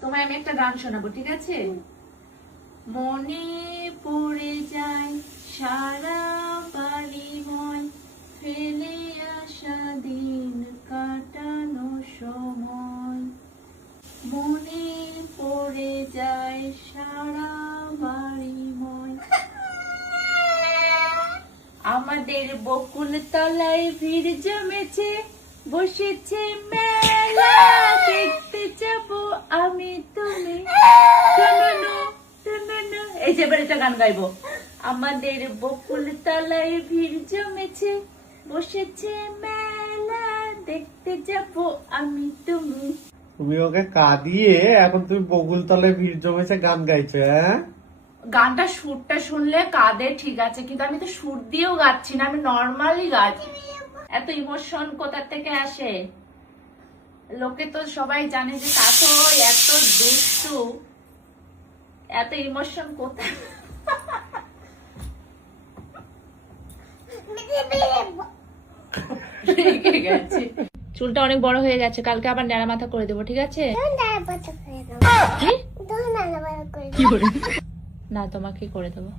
তোমায় আমি একটা গান শোনাবো, ঠিক আছে? মনে পড়ে যায় সারা বাড়িময়, ফেলে আসা দিন কাটানো সময়। মনে পড়ে যায় সারা বাড়িময়, আমাদের বকুল তলায় ভিড় জমেছে, বসেছে মেলা, দেখতে যাবো আমি তুমি। টুনুনু, টুনুনু। এই যে এবার একটা গান গাইবো। আমাদের বকুল তলায় ভিড় জমেছে, বসেছে মেলা, দেখতে যাবো আমি তুমি। তুমি ওকে কাঁদিয়ে এখন তুমি বকুল তলায় ভিড় জমেছে গান গাইছো, হ্যাঁ? গানটা সুরটা শুনলে কাঁদে, ঠিক আছে, কিন্তু আমি তো সুর দিয়েও গাচ্ছি না, আমি নর্মালি গাচ্ছি। এত ইমোশন কোথা থেকে আসে? লোকে তো সবাই জানে যে কাতো এত দুষ্টু, এত ইমোশন কোথায়? রেগে গেছে। চুলটা অনেক বড় হয়ে গেছে, কালকে আবার ন্যাড়া মাথা করে দেবো, ঠিক আছে? কি? কি করে? না, তোমাকে করে দেবো।